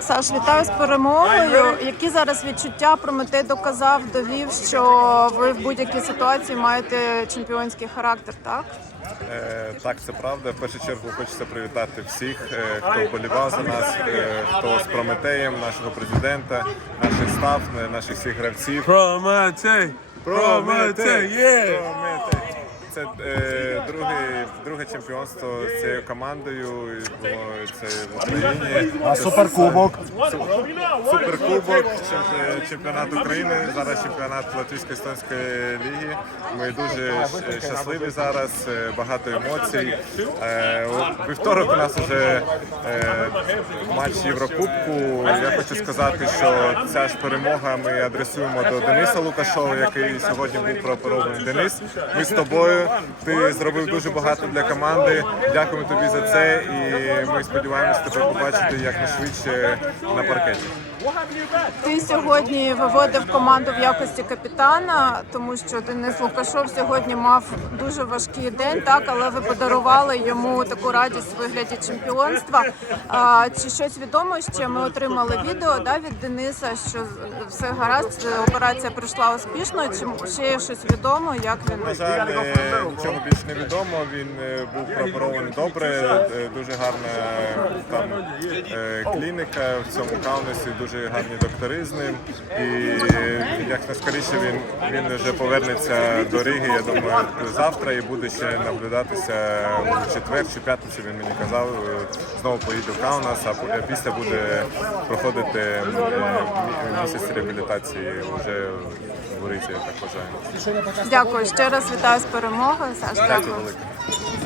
Саш, вітаю з перемогою. Які зараз відчуття Прометей доказав, довів, що ви в будь-якій ситуації маєте чемпіонський характер, так? Е, Так, це правда. В першу чергу хочеться привітати всіх, е, хто вболівав за нас, е, хто з Прометеєм, нашого президента, наших став, е, наших всіх гравців. Прометей! Прометей! Є! Прометей! Це е, друге, друге чемпіонство з цією командою. Було це в Україні. А суперкубок? Суперкубок, чемпіонат України, зараз чемпіонат Латвійсько-Естонської ліги. Ми дуже щасливі зараз, е, багато емоцій. Е, Вівторок у нас вже е, матч Єврокубку. Я хочу сказати, що ця ж перемога ми адресуємо до Дениса Лукашова, який сьогодні був прооперований. Денис, ми з тобою. Ти зробив дуже багато для команди. Дякуємо тобі за це. І ми сподіваємося тебе побачити якнайшвидше на паркеті. Ти сьогодні виводив команду в якості капітана, тому що Денис Лукашов сьогодні мав дуже важкий день, так але ви подарували йому таку радість в вигляді чемпіонства. А, чи щось відомо ще? Ми отримали відео да, від Дениса, що все гаразд, операція пройшла успішно. Чи ще є щось відомо? Як він На жаль, е, нічого більш не відомо. Він е, був прооперований добре, е, дуже гарна там клініка в цьому каунесі, дуже гарні доктори з ним. І як скоріше він, він вже повернеться до Риги, я думаю, завтра і буде ще наблюдатися у четвер чи п'ятницю. Він мені казав, знову поїде в Каунас, а після буде проходити е, місяць реабілітації вже в Ризі, я так вважаю. дякую ще раз. Вітаю з перемогою. Саш, Дякую дякую.